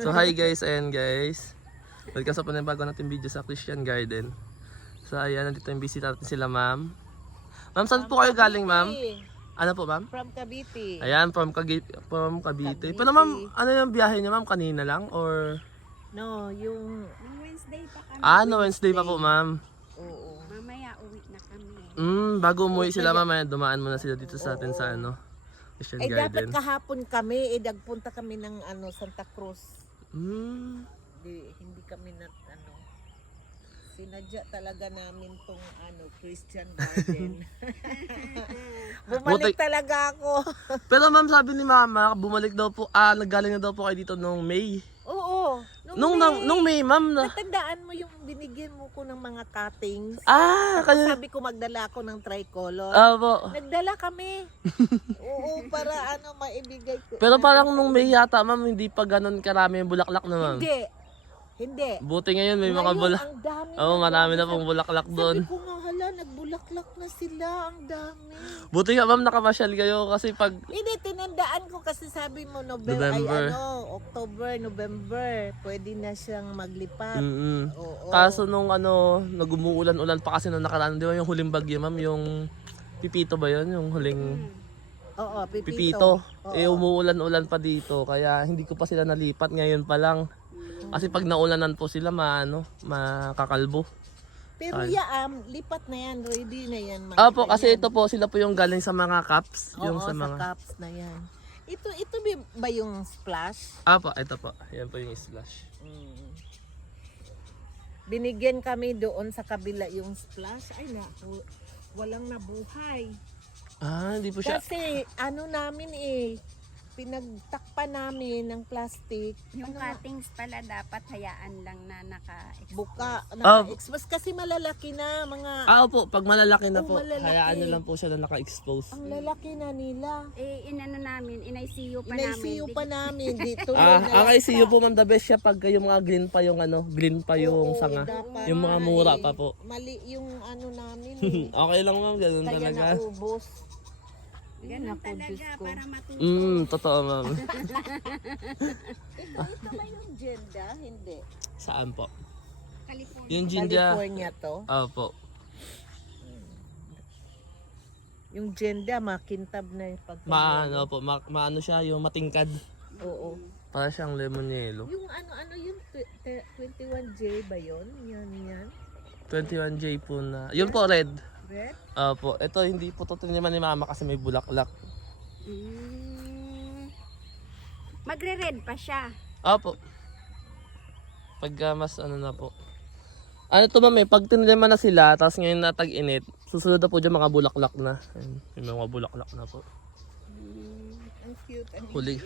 So hi guys, ayan guys. Welcome sa panibago natin video sa Christian Garden. So ayan, nandito yung bisita natin sila ma'am. Ma'am, saan po kayo galing ma'am? Ano po ma'am? From Cavite. Ayan, from Cavite. Pero ma'am, ano yung biyahe niyo ma'am? Kanina lang or? No, yung... Wednesday pa kami. No, Wednesday pa po ma'am. Oo. Mamaya uwi na kami. Bago umuwi sila mama, dumaan muna sila dito sa atin sa ano, Christian Ay, dapat Garden. kahapon kami, nagpunta kami ng Santa Cruz. Hindi kami sinadya talaga namin tong Christian Garden. Bumalik talaga ako. Pero ma'am, sabi ni mama, bumalik daw po, naggaling na daw po kayo dito nung May. Oo. Nung May ma'am na. Natandaan mo yung binigyan mo ko ng mga cuttings. Kaya. Sabi ko magdala ako ng tricolor. Po. Nagdala kami. Oo, para maibigay ko. Pero parang nung May yata ma'am, hindi pa ganun karami yung bulaklak na ma'am. Hindi. Buti ngayon may mga Ngayon, bulaklak. ang dami. Oo, marami na pong bulaklak doon. Sabi ko nga, hala, nagbulaklak na sila. Ang dami. Buti nga ma'am, nakapasyal kayo kasi pag... Hindi, tinandaan ko kasi sabi mo, November. October, November. Pwede na siyang maglipat. Oo. Kaso nung nag-umuulan-ulan pa kasi nung nakaraan, di ba yung huling bagyo ma'am, yung Pipito ba yun? Yung huling... Oo, Pipito. Oo. Umuulan-ulan pa dito, kaya hindi ko pa sila nalipat ngayon pa lang. Kasi pag naulanan po sila, makakalbo. Pero lipat na yan, ready na yan. Opo, kasi ito po, sila po yung galing sa mga cups. Yung Oo, sa mga... cups na yan. Ito ba yung splash? Opo, ito po. Yan po yung splash. Binigyan kami doon sa kabila yung splash. Ay naku, walang nabuhay. Hindi po siya... Kasi namin pinagtakpan namin ng plastic. Yung cuttings pala dapat hayaan lang na naka-expose. Buka, naka-expose kasi malalaki na mga... Opo, pag malalaki na po, malalaki. hayaan na lang po siya na naka-expose. Ang lalaki na nila. Inano namin, in-ICU pa Inaisiyo pa namin dito. ICU po ma'am, the best siya pag yung mga green pa yung green pa yung sanga. Yung mga mura pa po. Mali yung namin. Okay lang ma'am, ganun Kaya talaga. naubos. Ganun Naku, talaga Diyos ko. para matuto. Totoo ma'am. Ito ba yung Jenda? Hindi. Saan po? California. Yung ginger. California to. Opo. Yung Jenda, makintab na yung pagkain. Maano siya, yung matingkad. Oo. Para siyang lemon yellow. Yung yung 21J ba yun? Yan. 21J po na. Yun po, red. Red? Opo. Ito hindi po to tiniman ni mama kasi may bulaklak. Magre-red pa siya. Opo. Pagka mas na po. Ano to ma'am pag tiniliman na sila, tapos ngayon na tag-init, susunod na po dyan mga bulaklak na. Ayun, yung mga bulaklak na po. Ang cute. Huli.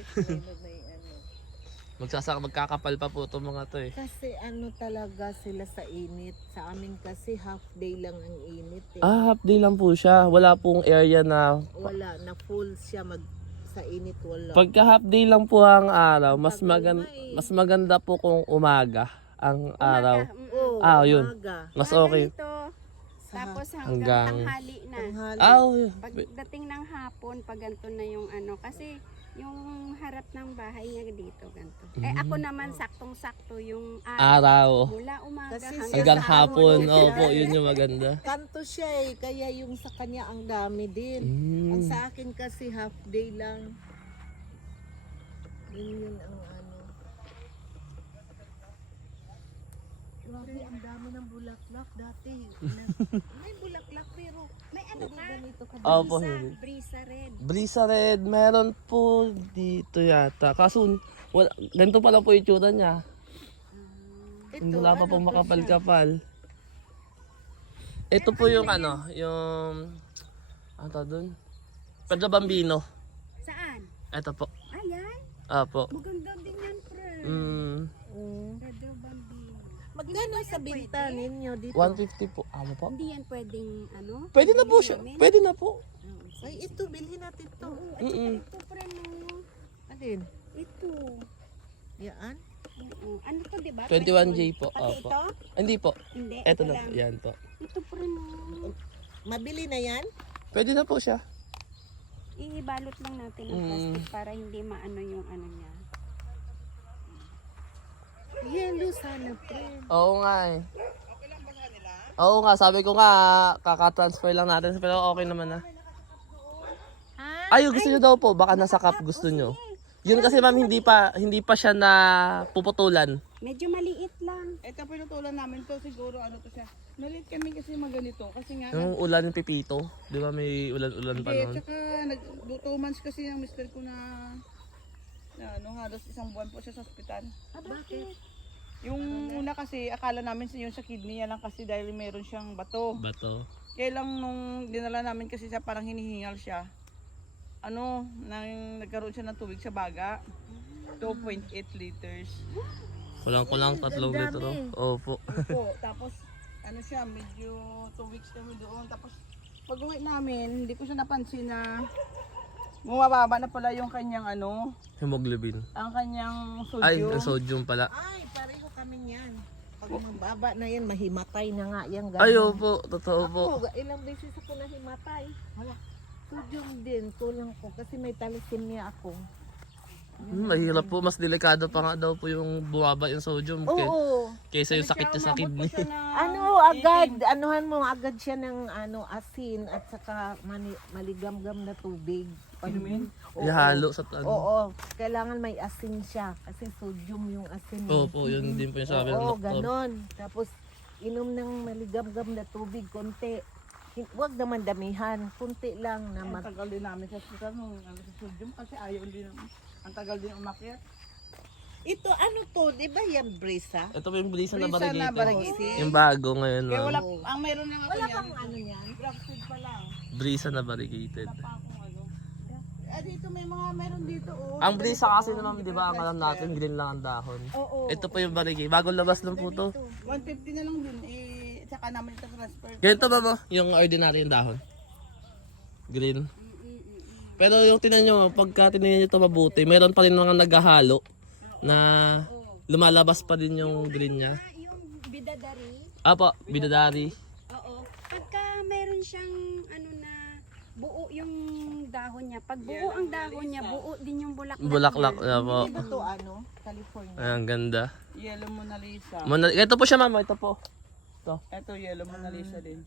Magkakapal pa po itong mga to eh. Kasi talaga sila sa init. Sa amin kasi half day lang ang init eh. Half day lang po siya. Wala pong area na... Wala, na full siya sa init wala. Pagka half day lang po ang araw, mas maganda po kung umaga ang araw. Yun. Umaga. Mas okay. Dito, tapos hanggang tanghali na. Tanghali. Pagdating ng hapon, pag ganito na yung kasi yung harap ng bahay niya dito, ganito. Ako naman saktong-sakto yung araw. mula umaga Kasi Hanggang sa hapon. hapon. Opo, yun yung maganda. Kanto siya kaya yung sa kanya ang dami din. Ang sa akin kasi half day lang. Yun ang Grabe, ang dami ng bulaklak dati. May bulaklak pero may ganito ka. Opo, hindi. Brisa red. Brisa red, meron po dito yata. Kaso, ganito pala po yung itsura niya. Hindi wala pa pong makapal-kapal. Ito po yung yung... Ano to dun? Pedro Bambino. Saan? Ito po. Ayan. Opo. Maganda din yan, pre. Pedro Bambino. Magkano sa binta ninyo dito? 150 po. Ano po? Hindi yan pwedeng Pwede na po siya. Pwede na po. Ay, ito, bilhin natin to. Ito, pre, no. Alin? Ito. Yan? Ano to, di ba? 21J po. Pati Opo. ito? Hindi po. Hindi. Ito na. Yan po. Ito, pre, no. Mabili na yan? Pwede na po siya. Ibalot lang natin ng plastic para hindi maano yung ano niya. Yellow sana, friend. Oo nga eh. Oo nga, sabi ko nga, kaka-transfer lang natin. Pero okay naman na. Ha? Ay, gusto nyo daw po. Baka nasa cup gusto nyo. Yun kasi ma'am, hindi pa siya na puputulan. Medyo maliit lang. Ito pinutulan namin to siguro ano to siya. Nalit kami kasi maganito kasi nga Yung ulan yung pipito. Di ba may ulan-ulan pa hindi, noon? tsaka 2 months kasi yung mister ko na ano, halos 1 buwan po siya sa ospital. Bakit? Yung una kasi akala namin yung sa kidney niya lang kasi dahil meron siyang bato. Bato. Kaya lang nung dinala namin kasi siya parang hinihingal siya. Ano, nagkaroon siya ng tubig sa baga. 2.8 liters. Kulang-kulang 3 litro. Opo. Opo, tapos ano siya, medyo 2 weeks kami doon. Tapos pag uwi namin, hindi ko siya napansin na bumababa na pala yung kanyang ano, Hemoglobin. ang kanyang sodium. Ay, ang sodium pala. Ay, pareho kami niyan. Pag mababa na yan, mahimatay na nga yan. Ay, opo. Totoo po. Ako, ilang beses ako nahimatay. Wala. Sodium din, kulang ko. Kasi may thalassemia ako. Mahirap po. Mas delikado pa nga daw po yung bumaba yung sodium. Oo. Kaysa yung sakit niya sa kidney. Ano, agad, anuhan mo, agad siya ng asin at saka maligamgam na tubig. Inumin? Ihalo sa ano. Oo, kailangan may asin siya kasi sodium yung asin. Opo, yun din po yung sabi ng Oo, doktor. ganon. Tapos, inom ng maligamgam na tubig, konti. Huwag naman damihan, kunti lang na Ang tagal din namin sa hospital nung ano, sa sodium kasi ayaw din. Ang tagal din umakyat. Ito, ano to? Di ba yan, Brisa? Ito po yung Brisa na Brisa na Barigate. Barigate. Yung bago ngayon. Kaya ma'am. wala, ang meron lang ako Wala yan. kang ano yan? Grafted pa lang. Brisa na Barrigated. Pa akong ano. Dito may mga meron dito oh. Ang Brisa kasi naman, di ba, ang alam natin, green lang ang dahon. Oo. Ito po yung Barigate. Bagong labas lang po to. 150 na lang din tsaka namin ito transfer. Ganito ba mo? Yung ordinary yung dahon. Green. Pero yung tinan nyo, pagka tinan nyo ito mabuti, meron pa rin mga naghahalo na lumalabas pa din yung green niya. Yung bidadari. Apo, bidadari. Oo. Pagka meron siyang ano na buo yung dahon niya. Pag buo ang dahon niya, buo din yung bulaklak. Bulaklak niya. na po. Ito to, ano? California. Ay, ang ganda. Yellow Mona Lisa. Ito po siya mama, ito po. Ito. Ito yellow Mona Lisa din.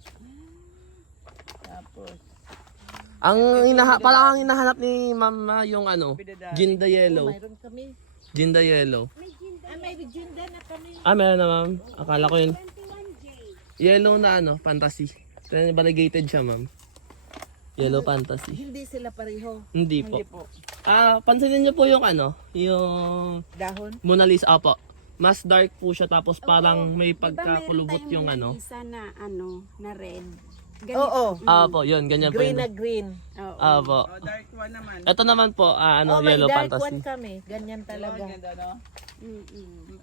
Tapos Parang ang hinahanap ni mama yung ano, Bidadari. Ginda Yellow. Mayroon kami. Ginda Yellow. May ginda na kami. Meron na ma'am. Akala ko yun. 21J. Yellow na ano, fantasy. Variegated siya ma'am. Yellow fantasy. Hindi sila pareho. Hindi po. hindi po. Pansinin niyo po yung ano, yung Dahon. Mona Lisa. Apo. Mas dark po siya tapos parang may Diba meron pagkakulubot tayong yung ano. Isa na ano, na red. Ganito. Oo. Apo, yun, ganyan po Green yun. na green. Oo. Apo. Oh, dark one naman. Ito naman po, May yellow dark fantasy. one kami. Ganyan talaga. Ang ganda, no? Mm-mm.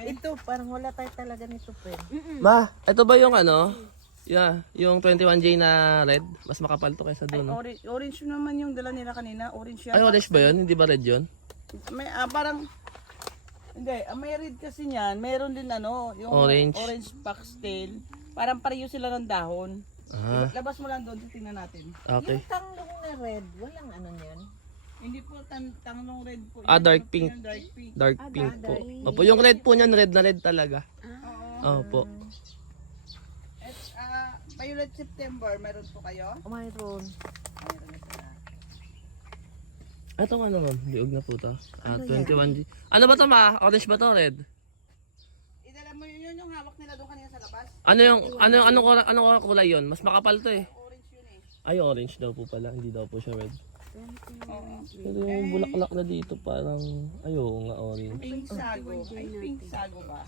Ito, parang wala tayo talaga nito, friend. Ma, ito ba yung ano? Yeah, yung 21J na red. Mas makapal to kaysa Ay, doon. No? orange naman yung dala nila kanina. Orange yan. Ay, orange ba yun? Hindi ba red yun? May parang hindi, may red kasi niyan. Meron din ano, yung Orange. pastel. Parang pareho sila ng dahon. Ah, Labas mo lang doon, tingnan natin. okay. Yung tanglong na red, walang ano niyan. Hindi po tanglong red po. Dark Ito pink. yung dark pink. Dark pink po. dark pink. Opo, yung red po niyan, red na red talaga. Oo. Opo. At Violet September, meron po kayo? Mayroon. Meron na sila. Ito nga naman, liog na po to. 21G. Ano ba to ma? Orange ba to, red? Idala mo yun yung hawak nila doon kanina sa labas. Anong kulay yun? Mas makapal to eh. Orange yun eh. Ay, orange daw po pala. Hindi daw po siya red. Oo. Pero yung bulaklak na dito parang, ayoko nga orange. Pink sago. Ay, pink sago ba?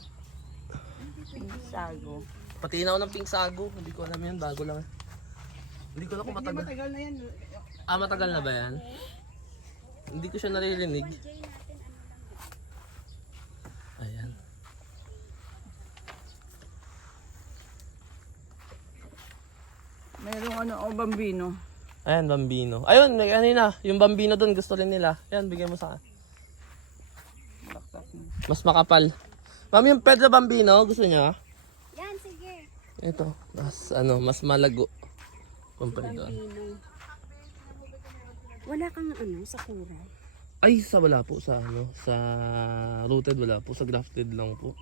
Pink sago. Patinaw ng pink sago. Hindi ko alam yan. Bago lang. Hindi ko alam kung Hindi matagal. matagal na yan. Matagal na ba yan? Hindi ko siya naririnig. Ayan. Merong ano, bambino. Ayan, bambino. Ayun, may kanina. Yung bambino doon gusto rin nila. Ayan, bigyan mo sa akin. Baksak na. Mas makapal. Ma'am, yung Pedro Bambino, gusto niya? Yan, sige. Ito, mas malago. Kumpara doon. Bambino. Wala kang ano, sakura. Ay, sa wala po sa ano, sa rooted wala po, sa grafted lang po.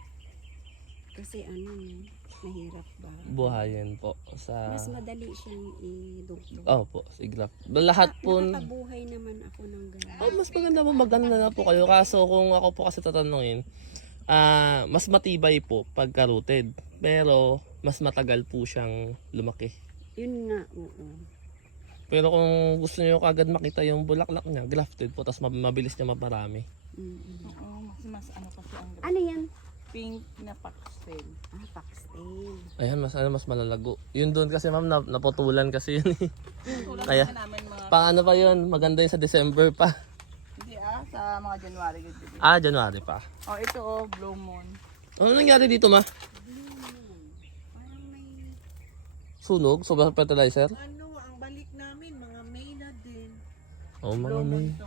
Kasi mahirap ba? Buhayin po sa Mas madali siyang idugtong. po, si graft. Lahat po Nakakabuhay naman ako ng gano'n. mas maganda po maganda na po kayo. Kaso kung ako po kasi tatanungin, mas matibay po pagka rooted. Pero mas matagal po siyang lumaki. Yun nga, oo. Pero kung gusto niyo kagad makita yung bulaklak niya, grafted po, tapos mabilis niya maparami. Mm-mm. Oo, mas ano kasi ang Ano yan? pink na pastel. Foxtail. Ayan, mas malalago. Yun doon kasi ma'am, naputulan kasi yun. Tulad Kaya, kasi namin mga, paano pa yun? Maganda yun sa December pa. hindi sa mga January. Ganito. January pa. Oh, ito Blue Moon. Ano nangyari dito ma? Parang may... Sunog? Sobrang fertilizer? Ano, ang balik namin, mga May na din. Oh, mga Blue may. Moon to.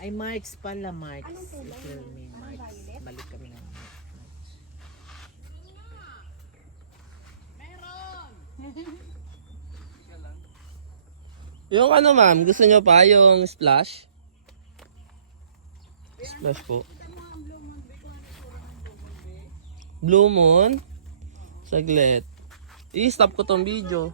Ay, March pala, March. Anong kulay? April, May, March. Balik kami na. Yung ano ma'am, gusto nyo pa yung splash? Splash po. Blue Moon? Saglit. I-stop ko tong video.